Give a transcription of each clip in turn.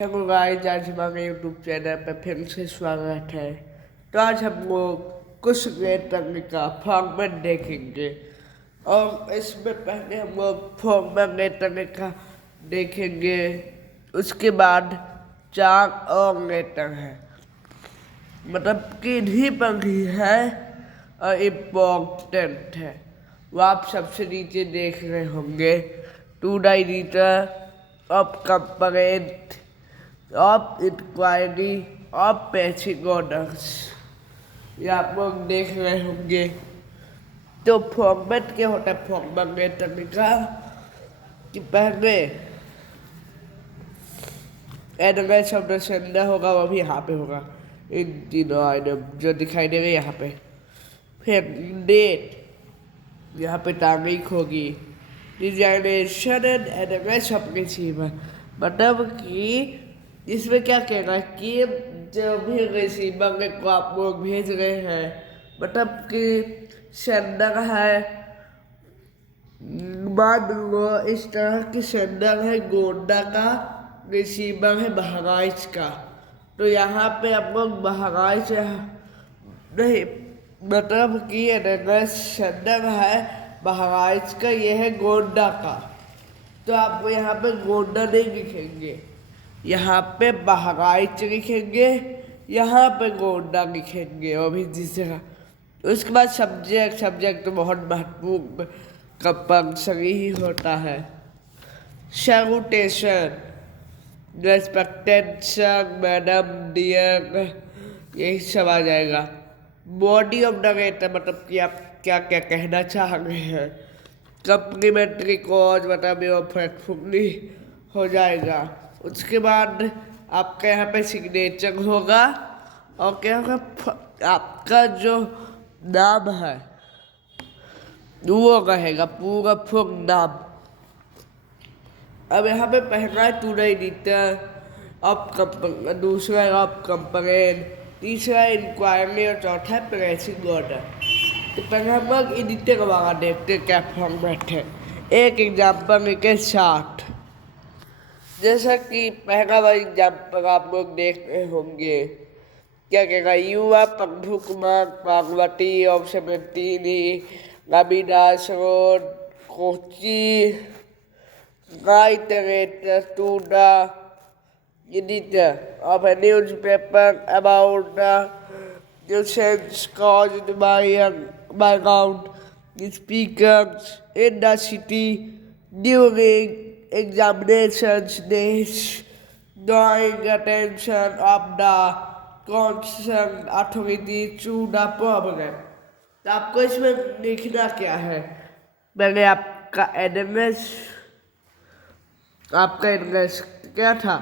Hello guys, आज हमारे YouTube channel पे फिर से स्वागत है। तो आज हम लोग कुछ नए तरह का फॉर्मेट देखेंगे और इसमें पहले हम लोग फॉर्मेट नए तरह का देखेंगे। उसके बाद चार और लेटर है, मतलब कि इन्हीं पर ही है और इम्पोर्टेंट है। वो आप सबसे नीचे देख रहे होंगे, to the editor of component of inquiry of passing orders, ये आप लोग देख रहे होंगे। तो फॉर्मेट क्या होता है? फॉर्मेट में तरीका कि पहले एड्रेस ऑफ द सेंडर होगा, वो भी यहाँ पे होगा, इन तीनों आइटम जो दिखाई दे रहे यहाँ पे। फिर डेट, यहाँ पे तारीख होगी। Designation and address of receiver, मतलब कि इसमें क्या कहना है कि जो भी रिसीवर को आप लोग भेज रहे हैं, मतलब कि सेंडर है, मान लो इस तरह की सेंडर है गोंडा का, रिसीवर है बहराइच का। तो यहाँ पे आप लोग बहराइच नहीं, मतलब कि एड्रेस सेंडर है बहराइच का, ये है गोंडा का। तो आपको यहाँ पे गोंडा नहीं लिखेंगे, यहाँ पे बहराइच लिखेंगे, यहाँ पे गोंडा लिखेंगे, वो भी तीसरा। उसके बाद सब्जेक्ट तो बहुत महत्वपूर्ण कंपल्सरी ही होता है। Salutation, respected sir, madam, dear, यही सब आ जाएगा। बॉडी ऑफ द लेटर, मतलब कि आप क्या क्या कहना चाह रहे हैं। कम्प्लीमेंट्री कॉज, मतलब ये फैक्टफुली हो जाएगा। उसके बाद आपका यहाँ पे सिग्नेचर होगा और क्या होगा, आपका जो नाम है वो रहेगा, पूरा फुल नाम। अब यहाँ पे पहला है टू द एडिटर ऑफ दूसरा है ऑफ कंप्लेन, तीसरा है इंक्वायरी और चौथा है प्रेसिंग ऑर्डर। तो पहले हम लोग एडिटर वाला देखते क्या फॉर्मेट है, एक एग्जाम्पल के साथ। जैसा कि पहला वाला एग्जाम्पल आप लोग देख रहे होंगे, क्या कहेगा, you are Prabhu Kumar Parvati of 17 Ravidas road Kochi, write to the editor of a newspaper about the nuisance caused by loud speakers in the city during examinations days, drawing attention of the concerned authority to the problem। तो आपको इसमें लिखना क्या है, पहले आपका address क्या था,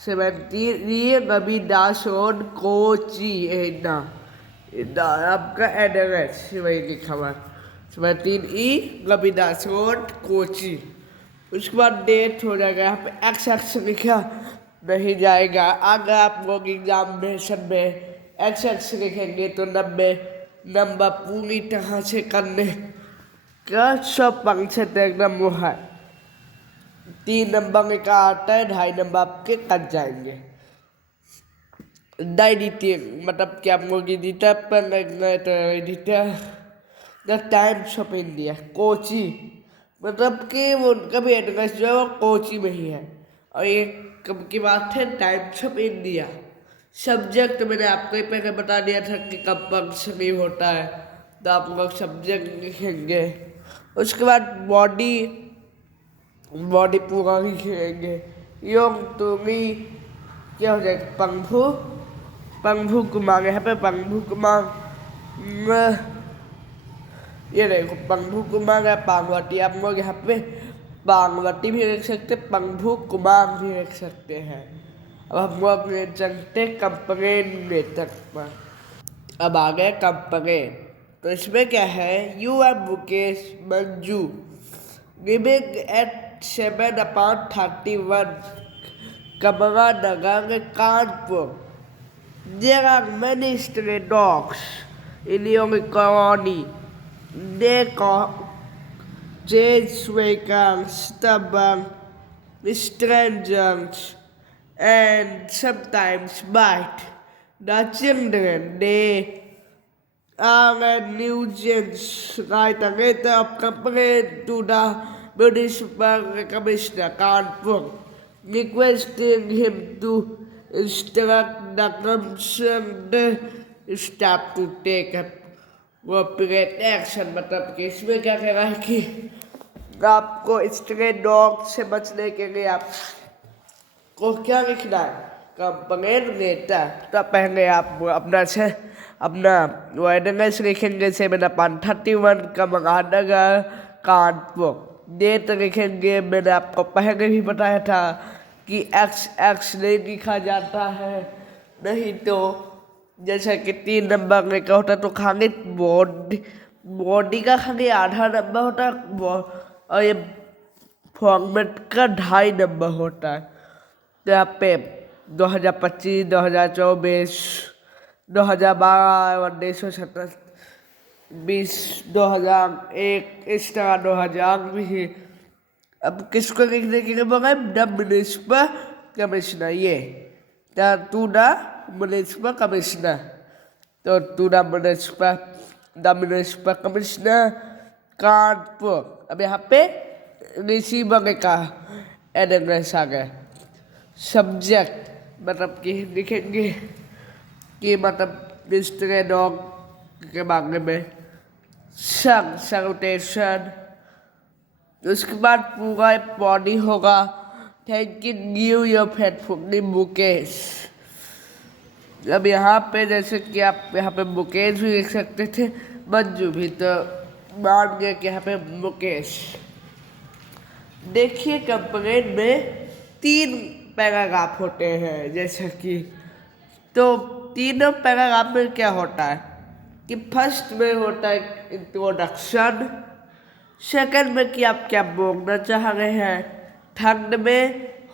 17 रविदास रोड कोची, आपका एड्रेस वही लिखा हुआ, 17 रविदास रोड कोची। उसके बाद डेट हो जाएगा, यहाँ पे एक्स लिखा नहीं जाएगा। अगर आप लोग एग्जामिनेशन में एक्स लिखेंगे तो नंबर पूरी तरह से करने का 100% एकदम वो है। 3 नंबर का आता है, 2.5 नंबर आपके कट जाएंगे। एडिटिंग, मतलब कि आप लोग एडिटर पर लगना, तो editor the times of India Kochi, मतलब कि वो उनका भी एड्रेस जो है वो कोची में ही है। और ये कब की बात है, टाइम्स ऑफ इंडिया। सब्जेक्ट मैंने आपको ही पहले बता दिया था कि कंपल्सरी होता है, तो आप लोग सब्जेक्ट लिखेंगे। उसके बाद बॉडी पूरा लिखेंगे। योग तुमी क्या हो जाएगा, पंभू कुमार, यहाँ पे पंभू कुमार, ये देखो पंभू कुमार है, पार्वती, आप लोग यहाँ पे पार्वती भी लिख सकते, पंभू कुमार भी लिख सकते हैं। अब हम लोग अपने चलते कंप्लेन लेटर पर। अब आ गए कंप्लेन, तो इसमें क्या है, you are Mukesh Manju living at 7/31 Kamla Nagar Kanpur. There are many stray dogs in your colony. They chase vehicles, stubborn strangers and sometimes bite. The children, they are nuisance right away of complaint to the municipal commissioner Kanpur, requesting him to instruct the concerned staff to take appropriate action. मतलब कि इसमें क्या कह रहा है कि आपको stray dog से बचने के लिए आपको क्या लिखना है, कंप्लेंट लेटर। तो पहले आप अपना वायरनेस लिखेंगे 7/31 का महानगर कानपुर। डेट लिखेंगे, मैंने आपको पहले भी बताया था कि एक्स नहीं लिखा जाता है, नहीं तो जैसा कि 3 नंबर लिखा होता तो खाली बॉडी का खाली आधा नंबर होता है और ये फॉर्मेट का 2.5 नंबर होता है। तो यहाँ पे 2025, 2024, 2012, 1927, 20, 2001, इस तरह 2000 भी। अब किसको लिखने के लिए बोला? The municipal commissioner. ये टू द म्युनिसिपल कमिश्नर, तो to the municipal commissioner Kanpur. अब यहाँ पे रिसीवर का एड्रेस आ गया। सब्जेक्ट मतलब कि लिखेंगे कि मतलब मिस्टर डॉग के बारे में, सैनिटेशन। उसके बाद पूरा बॉडी होगा thank you your faithfully Mukesh. अब यहाँ पे जैसे कि आप यहाँ पे मुकेश भी लिख सकते थे, मंजू भी, तो मान गए कि यहाँ पे मुकेश। देखिए कंप्लेंट में 3 पैराग्राफ होते हैं, जैसा कि तो तीनों पैराग्राफ में क्या होता है कि फर्स्ट में होता है इंट्रोडक्शन, सेकंड में कि आप क्या बोलना चाह रहे हैं, थर्ड में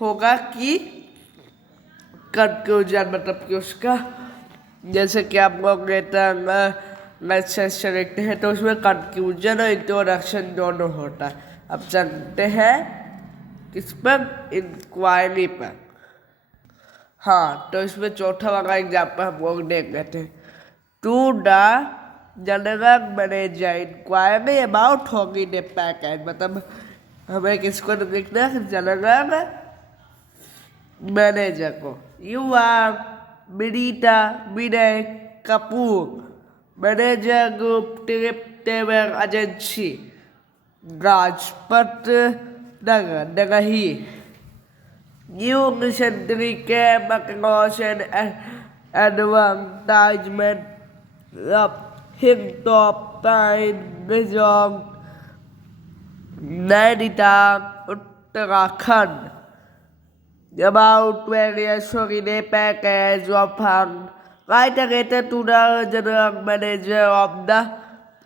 होगा कि कंक्लूजन मतलब कि उसका, जैसे कि आप लोग लेक्चर लिखते हैं तो उसमें कंक्लूजन और इंट्रोडक्शन दोनों होता है। अब जानते हैं किस पर? इंक्वायरी पर। हाँ, तो इसमें चौथा वाला एग्जाम्पल हम लोग देख रहे थे। To the general manager inquiry about holiday package. मतलब हमें किसको लिखना है? जनरल मैनेजर को। You are Vinita Vinay Kapoor, manager group trip travel agency, Rajpath Nagar नगही। You recently came across an advertisement of Hilltop Pine Resort, Nainital, Uttarakhand, about various holiday package of fun. Write a letter to the general manager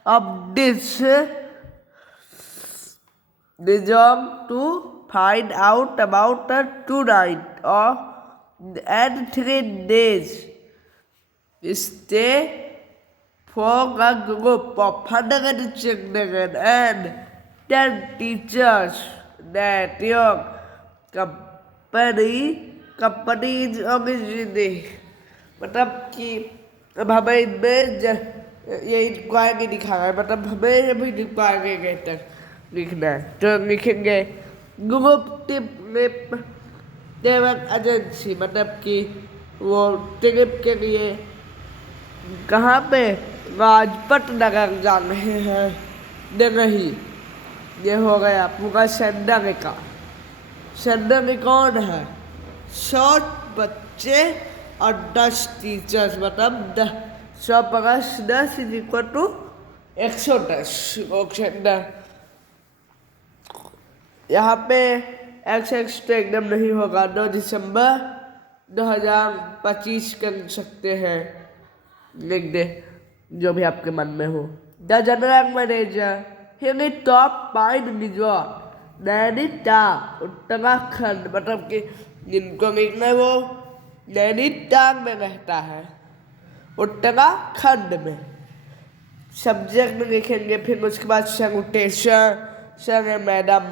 of this resort to find out about the 2 nights and 3 days stay for a group of 100 children and 10 teachers that your company is originating। मतलब कि अब हमें इनमें ये inquiry दिखा रहा है, मतलब हमें अभी इंक्वायरी गए तक लिखना है। तो लिखेंगे ग्रुप ट्रिप ट्रैवल एजेंसी, मतलब कि वो ट्रिप के लिए कहाँ पे? राजपथ नगर जा रहे हैं, नगही। ये हो गया पूरा सेंडर का। सेंडर कौन है? 100 बच्चे और 10 टीचर्स, मतलब 100 + 10 = 110 लोग सेंडर। यहाँ पे एक्स तो एकदम नहीं होगा, 2 दिसंबर 2025 कर सकते हैं, लिख दे जो भी आपके मन में हो। The general manager hilltop pine resort, Nainital, Uttarakhand. मतलब कि जिनको लिखना है वो नैनीताल में रहता है, उत्तराखंड में। सब्जेक्ट में लिखेंगे, फिर उसके बाद सैनिटेशन, सर मैडम,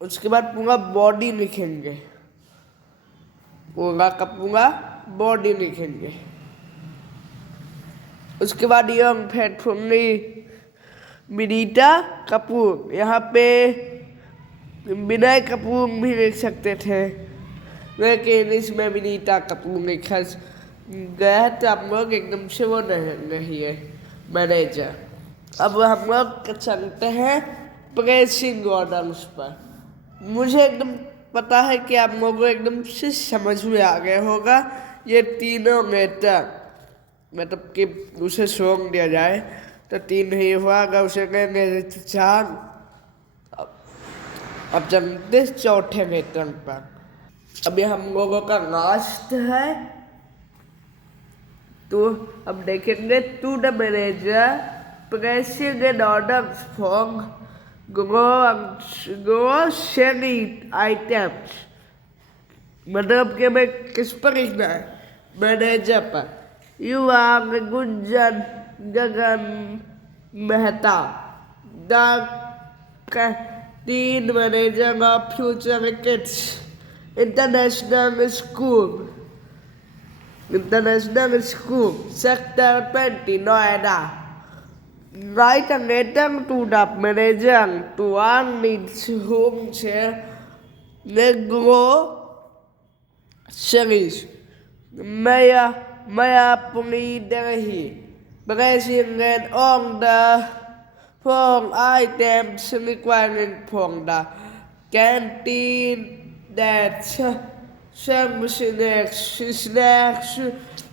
उसके बाद पूरा बॉडी लिखेंगे। पूरा का पूरा बॉडी लिखेंगे। उसके बाद यंग फेथफुली विनीता कपूर, यहाँ पे विनय कपूर भी लिख सकते थे, लेकिन इसमें विनीता कपूर लिखा गया तो हम लोग एकदम से वो नहीं है मैनेजर। अब हम लोग चलते हैं प्रेसिंग ऑर्डर्स पर। मुझे एकदम पता है कि आप लोगों को एकदम से समझ में आ गया होगा ये तीनों लेटर, मतलब कि उसे सौंप दिया जाए तो 3 नहीं हुआ, अगर उसे कहेंगे 4। अब चलते चौथे लेटर पर। अभी हम लोगों का लास्ट है, तो अब देखेंगे to the manager pressing an orders for grocery items, मतलब कि मैं किस पर लिखना है, मैनेजर पर। युवांग Gunjan Gagan Mehta, the 3 manager of future kids international school sector 20 Noida. Write a letter to the manager to earn its home share Negro series. Mayapuri Delhi. Pricing on the phone items requiring from the canteen that some snacks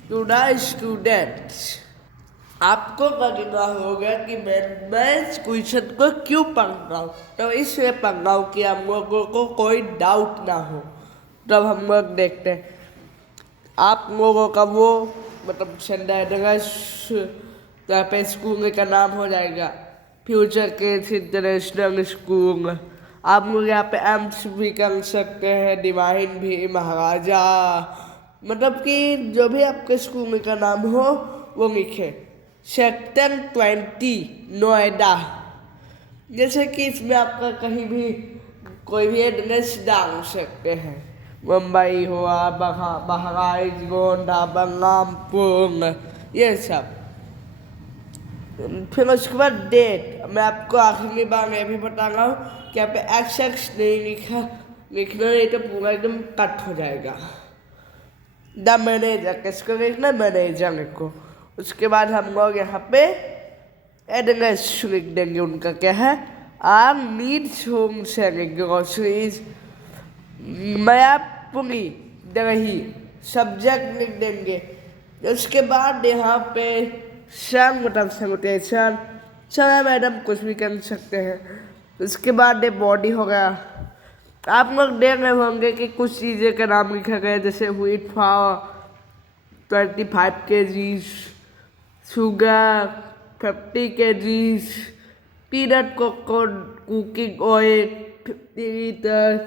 to the students. आपको लगना होगा कि मैं इस question को क्यों पढ़ रहा हूँ, तो इसलिए पढ़ रहा हूँ कि हम लोगों को कोई डाउट ना हो। तब हम लोग देखते हैं आप लोगों का वो मतलब यहाँ पे स्कूल का नाम हो जाएगा फ्यूचर किड्स इंटरनेशनल स्कूल। आप लोग यहाँ पे एम्स भी कर सकते हैं, डिवाइन भी, महाराजा, मतलब कि जो भी आपके स्कूल का नाम हो वो लिखे। सेक्टर 20 नोएडा, जैसे कि इसमें आपका कहीं भी कोई भी एड्रेस डाल सकते हैं, मुंबई हुआ, बहराइच, गोंडा, बलरामपुर, ये सब। फिर उसके बाद डेट, मैं आपको आखिरी बार ये भी बता रहा हूँ कि यहाँ पे एक्स नहीं लिखना नहीं तो पूरा एकदम कट हो जाएगा। द मैनेजर किसको लिखना, मैनेजर लिखो। उसके बाद हम लोग यहाँ पे एड्रेस लिख देंगे उनका, क्या है, our needs home selling groceries Mayapuri दही, सब्जेक्ट लिख देंगे। उसके बाद यहाँ पे संग मतलब सैनिटेशन, समय मैडम कुछ भी कर सकते हैं। उसके बाद बॉडी हो गया। आप लोग देख रहे होंगे कि कुछ चीज़ें का नाम लिखा गया, जैसे wheat flour 25 kg, sugar 50 kg, peanut cooking oil 50 litre,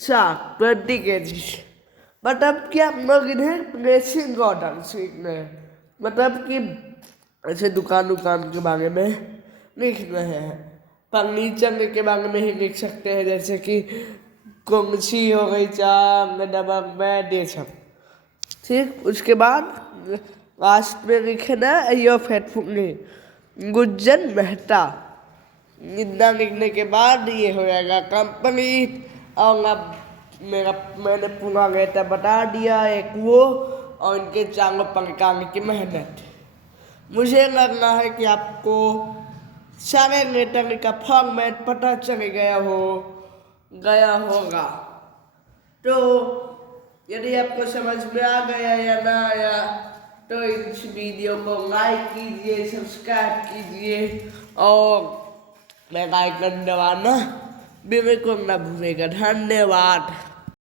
साग 20 kg। मतलब कि आप लोग इन्हें प्लेसिंग ऑर्डर सीखना है, मतलब कि ऐसे दुकान के बारे में लिख रहे हैं। फर्नीचर के बारे में ही लिख सकते हैं, जैसे कि कुर्सी हो गई, चार नमक बेड, ये सब। ठीक, उसके बाद लास्ट में लिखे ना यो फेथफुली गुंजन मेहता। इतना लिखने के बाद ये हो जाएगा कंप्लीट। और अब मैंने पूरा लेटर बता दिया, एक वो और इनके 4 प्रकार की मेहनत। मुझे लगना है कि आपको सारे लेटर का फॉर्मेट पता चल गया होगा। तो यदि आपको समझ में आ गया या ना आया तो इस वीडियो को लाइक कीजिए, सब्सक्राइब कीजिए और बेल आइकन दबाना बिल्कुल ना भूलिएगा। धन्यवाद।